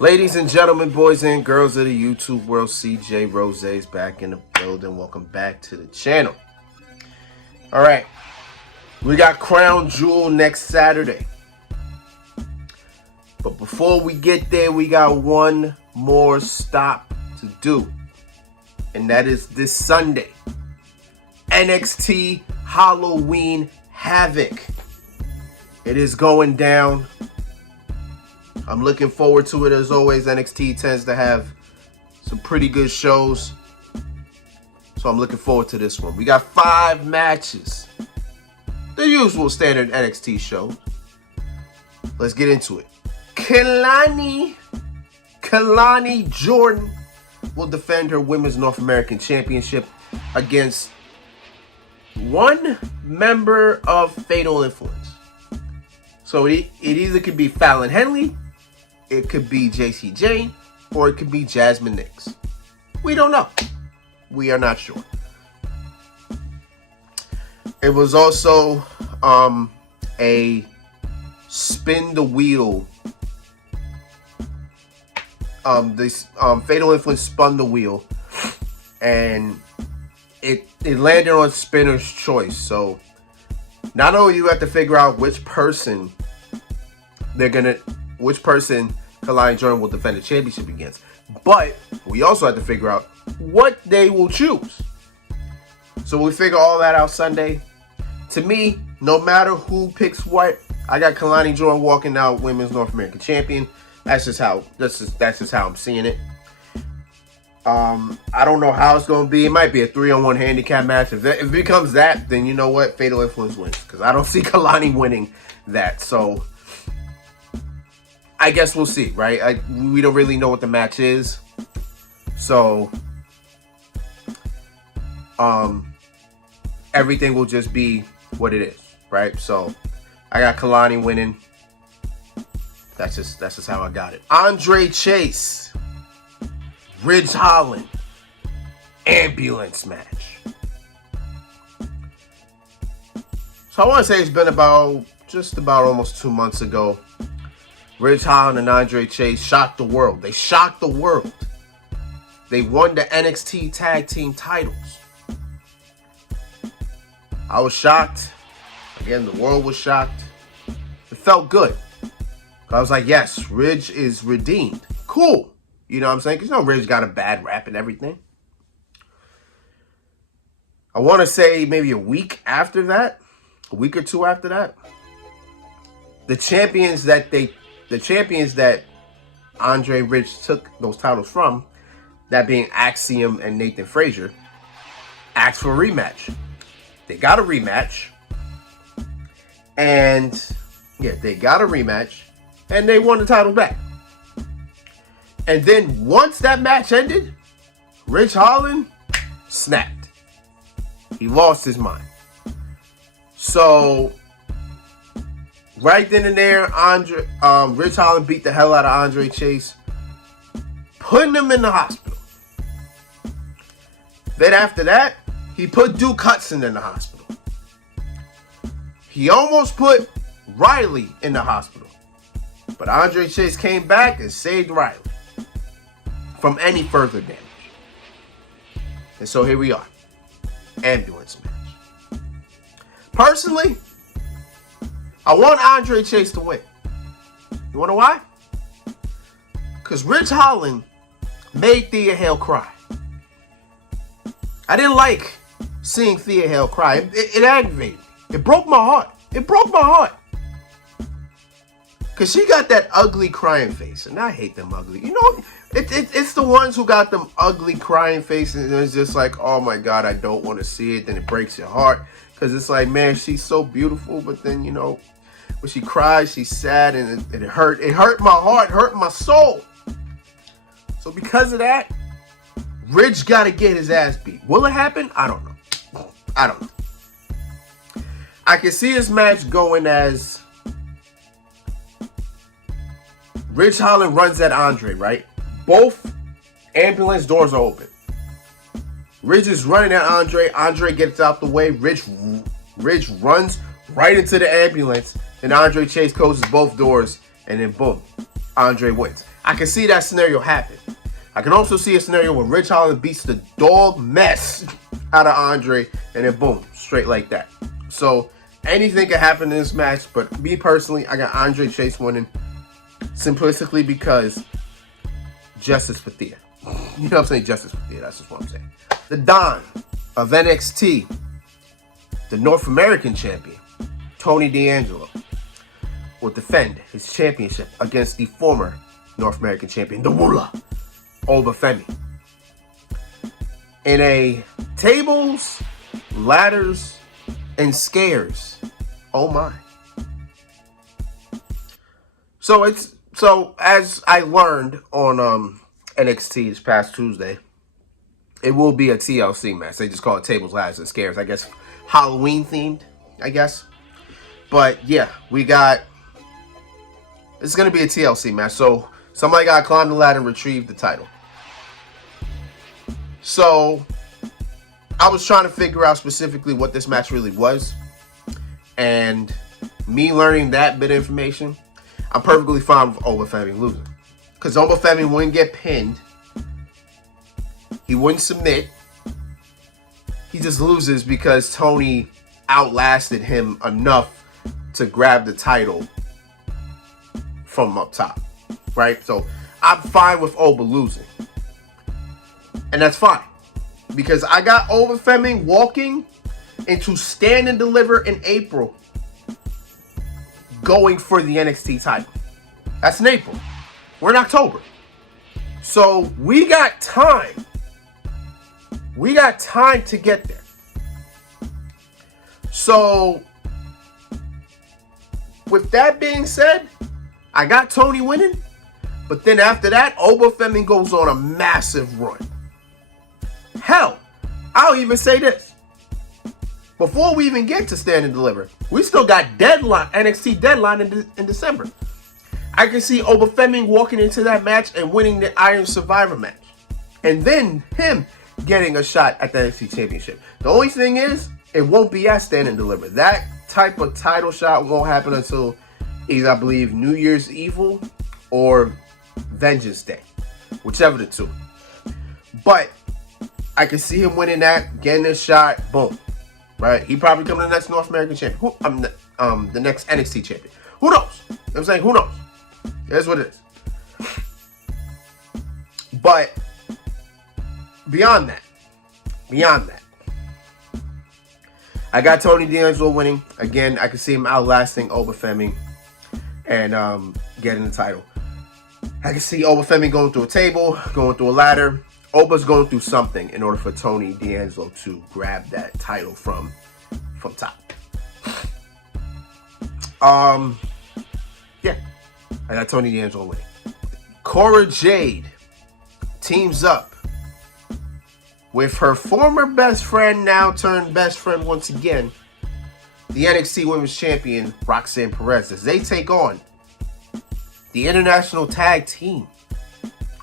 Ladies and gentlemen, boys and girls of the YouTube world, CJ Rose's back in the building. Welcome back to the channel. All right, we got Crown Jewel next Saturday. But before we get there, we got one more stop to do. And that is this Sunday. NXT Halloween Havoc. It is going down. I'm looking forward to it as always. NXT tends to have some pretty good shows. So I'm looking forward to this one. We got 5 matches. The usual standard NXT show. Let's get into it. Kalani Jordan will defend her Women's North American Championship against one member of Fatal Influence. So it either could be Fallon Henley, it could be JC Jane, or it could be Jasmine Nix. We don't know. We are not sure. It was also a spin the wheel. This Fatal Influence spun the wheel, and it landed on Spinner's choice. So not only do you have to figure out which person Kalani Jordan will defend the championship against, but we also have to figure out what they will choose. So we figure all that out Sunday. To me, no matter who picks what, I got Kalani Jordan walking out Women's North American Champion. That's just how I'm seeing it. I don't know how it's going to be. It might be a 3-on-1 handicap match. If it becomes that, then you know what? Fatal Influence wins. Because I don't see Kalani winning that. So I guess we'll see, right? We don't really know what the match is. So everything will just be what it is, right? So I got Kalani winning. That's just how I got it. Andre Chase, Ridge Holland, ambulance match. So I want to say it's been just about almost 2 months ago. Ridge Holland and Andre Chase shocked the world. They shocked the world. They won the NXT tag team titles. I was shocked. Again, the world was shocked. It felt good. I was like, yes, Ridge is redeemed. Cool. You know what I'm saying? Because Ridge got a bad rap and everything. I want to say maybe a week after that, a week or two after that, the champions that Andre Ridge took those titles from, that being Axiom and Nathan Frazier, asked for a rematch. They got a rematch. And they won the title back. And then once that match ended, Ridge Holland snapped. He lost his mind. So right then and there, Ridge Holland beat the hell out of Andre Chase, putting him in the hospital. Then after that, he put Duke Hudson in the hospital. He almost put Riley in the hospital. But Andre Chase came back and saved Riley from any further damage. And so here we are. Ambulance match. Personally, I want Andre Chase to win. You want to know why? Because Ridge Holland made Thea Hale cry. I didn't like seeing Thea Hale cry. It aggravated me. It broke my heart. It broke my heart. Because she got that ugly crying face. And I hate them ugly. You know, it's the ones who got them ugly crying faces. And it's just like, oh my God, I don't want to see it. Then it breaks your heart. Because it's like, man, she's so beautiful. But then, you know, when she cries, she's sad. And it hurt. It hurt my heart. Hurt my soul. So because of that, Ridge got to get his ass beat. Will it happen? I don't know. I don't know. I can see this match going as Ridge Holland runs at Andre, right? Both ambulance doors are open. Ridge is running at Andre. Andre gets out the way. Ridge runs right into the ambulance. And Andre Chase closes both doors. And then boom, Andre wins. I can see that scenario happen. I can also see a scenario where Ridge Holland beats the dog mess out of Andre, and then boom, straight like that. So anything can happen in this match, but me personally, I got Andre Chase winning simplistically because justice for Thea. You know what I'm saying? Justice for Thea. That's just what I'm saying. The Don of NXT, the North American champion, Tony D'Angelo, will defend his championship against the former North American champion, the Woola, Obafemi, in a tables, ladders, and scares. Oh my. So as I learned on NXT this past Tuesday, it will be a TLC match. They just call it tables, ladders, and scares. I guess Halloween themed, I guess. But yeah, it's going to be a TLC match. So somebody got to climb the ladder and retrieve the title. So I was trying to figure out specifically what this match really was. And me learning that bit of information, I'm perfectly fine with Obafemi losing. Because Obafemi wouldn't get pinned. He wouldn't submit. He just loses because Tony outlasted him enough to grab the title from up top. Right? So I'm fine with Oba losing. And that's fine. Because I got Obafemi walking into Stand and Deliver in April, going for the NXT title. That's in April. We're in October. So we got time. We got time to get there. So with that being said, I got Tony winning. But then after that, Obafemi goes on a massive run. Hell, I'll even say this. Before we even get to Stand and Deliver, we still got NXT Deadline in December. I can see Obafemi walking into that match and winning the Iron Survivor match. And then him getting a shot at the NXT Championship. The only thing is, it won't be at Stand and Deliver. That type of title shot won't happen until either, I believe, New Year's Evil or Vengeance Day. Whichever the two. But I can see him winning that, getting a shot, boom. Right? He probably become the next North American champion. The next NXT champion. Who knows? You know what I'm saying? Who knows? Here's what it is. But beyond that, I got Tony D'Angelo winning. Again, I can see him outlasting Obafemi and getting the title. I can see Obafemi going through a table, going through a ladder. Oba's going through something in order for Tony D'Angelo to grab that title from top. Yeah, I got Tony D'Angelo winning. Cora Jade teams up with her former best friend, now turned best friend once again, the NXT Women's Champion, Roxanne Perez, as they take on the international tag team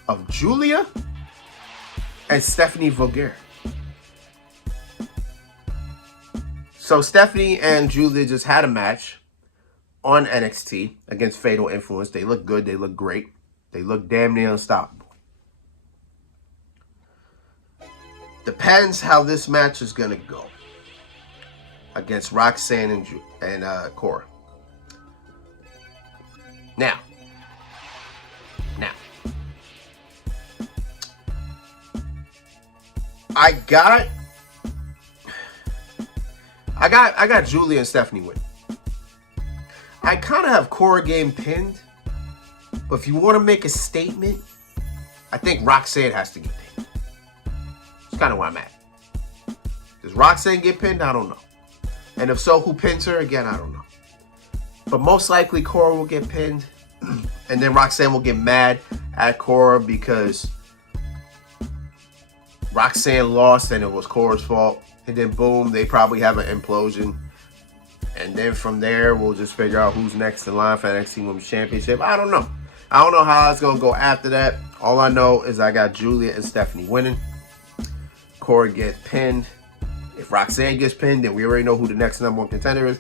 of Julia and Stephanie Vaughn. So Stephanie and Julia just had a match on NXT against Fatal Influence. They look good. They look great. They look damn near unstoppable. Depends how this match is going to go against Roxanne and Cora. Now, I got Julia and Stephanie winning. I kind of have Cora getting pinned, but if you want to make a statement, I think Roxanne has to get pinned. It's kind of where I'm at. Does Roxanne get pinned? I don't know. And if so, who pins her? Again, I don't know. But most likely Cora will get pinned, and then Roxanne will get mad at Cora because Roxanne lost and it was Cora's fault. And then boom, they probably have an implosion. And then from there, we'll just figure out who's next in line for NXT Women's Championship. I don't know. I don't know how it's going to go after that. All I know is I got Julia and Stephanie winning. Cora gets pinned. If Roxanne gets pinned, then we already know who the next number one contender is.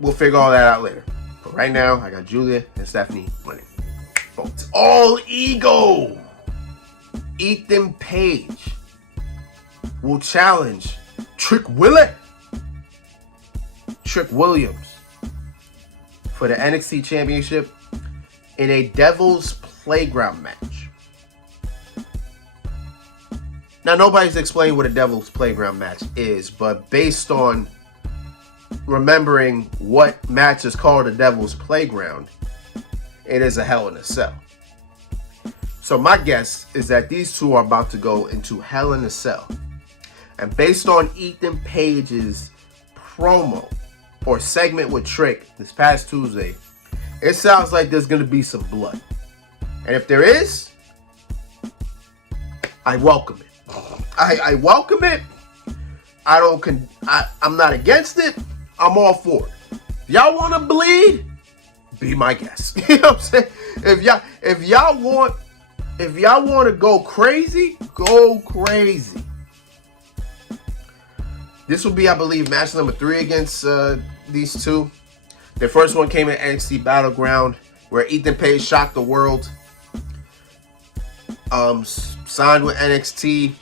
We'll figure all that out later. But right now, I got Julia and Stephanie winning. It's all ego. Ethan Page will challenge Trick Williams for the NXT Championship in a Devil's Playground match. Now, nobody's explained what a Devil's Playground match is, but based on remembering what match is called a Devil's Playground, it is a Hell in a Cell. So my guess is that these two are about to go into Hell in a Cell. And based on Ethan Page's promo or segment with Trick this past Tuesday, it sounds like there's going to be some blood. And if there is, I welcome it. I welcome it. I'm not against it. I'm all for it. If y'all want to bleed, be my guest. You know what I'm saying? If y'all want to go crazy, go crazy. This will be, I believe, match number 3 against these two. Their first one came in NXT Battleground, where Ethan Page shocked the world. Signed with NXT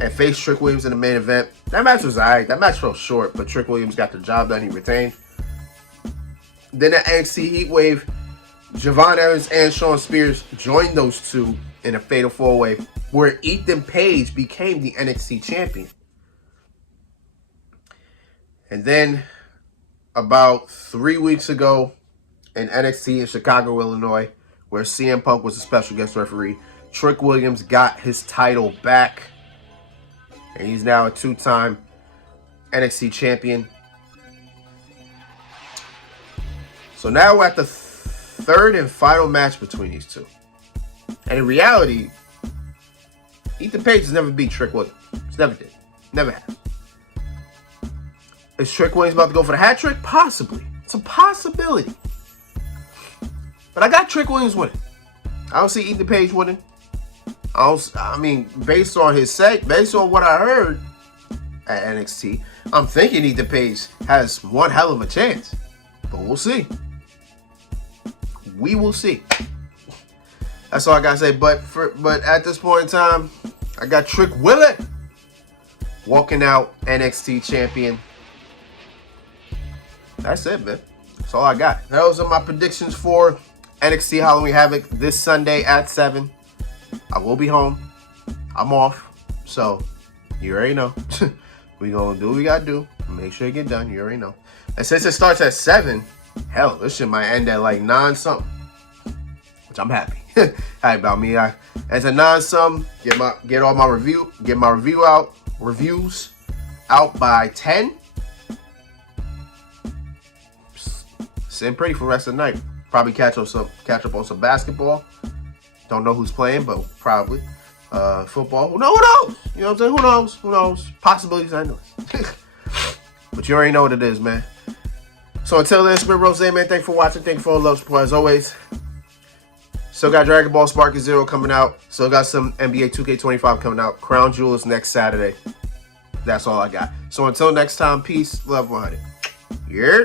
and faced Trick Williams in the main event. That match was alright. That match fell short, but Trick Williams got the job done. He retained. Then at NXT Heatwave, Javon Evans and Shawn Spears joined those two in a fatal 4-way, where Ethan Page became the NXT champion. And then about 3 weeks ago in NXT in Chicago, Illinois, where CM Punk was a special guest referee, Trick Williams got his title back. And he's now a 2-time NXT champion. So now we're at the third and final match between these two. And in reality, Ethan Page has never beat Trick Williams. He's never did. Never has. Is Trick Williams about to go for the hat trick? Possibly. It's a possibility. But I got Trick Williams winning. I don't see Ethan Page winning. Based on what I heard at NXT, I'm thinking Ethan Page has one hell of a chance. But we'll see. We will see. That's all I gotta say. But at this point in time, I got Trick Williams walking out NXT champion. That's it, man. That's all I got. Those are my predictions for NXT Halloween Havoc this Sunday at 7. I will be home. I'm off. So, you already know. We gonna do what we gotta do. Make sure you get done. You already know. And since it starts at 7, hell, this shit might end at like 9 something. Which I'm happy. Happy about me. As a 9 something, get my reviews out by 10. Sitting pretty for the rest of the night. Probably catch up on some basketball. Don't know who's playing, but probably. Football. Who knows? You know what I'm saying? Who knows? Possibilities, I know. But you already know what it is, man. So until then, it's been Rose, man. Thanks for watching. Thank you for all the love, support, as always. Still got Dragon Ball Sparking Zero coming out. Still got some NBA 2K25 coming out. Crown Jewels next Saturday. That's all I got. So until next time, peace, love, 100. Yeah.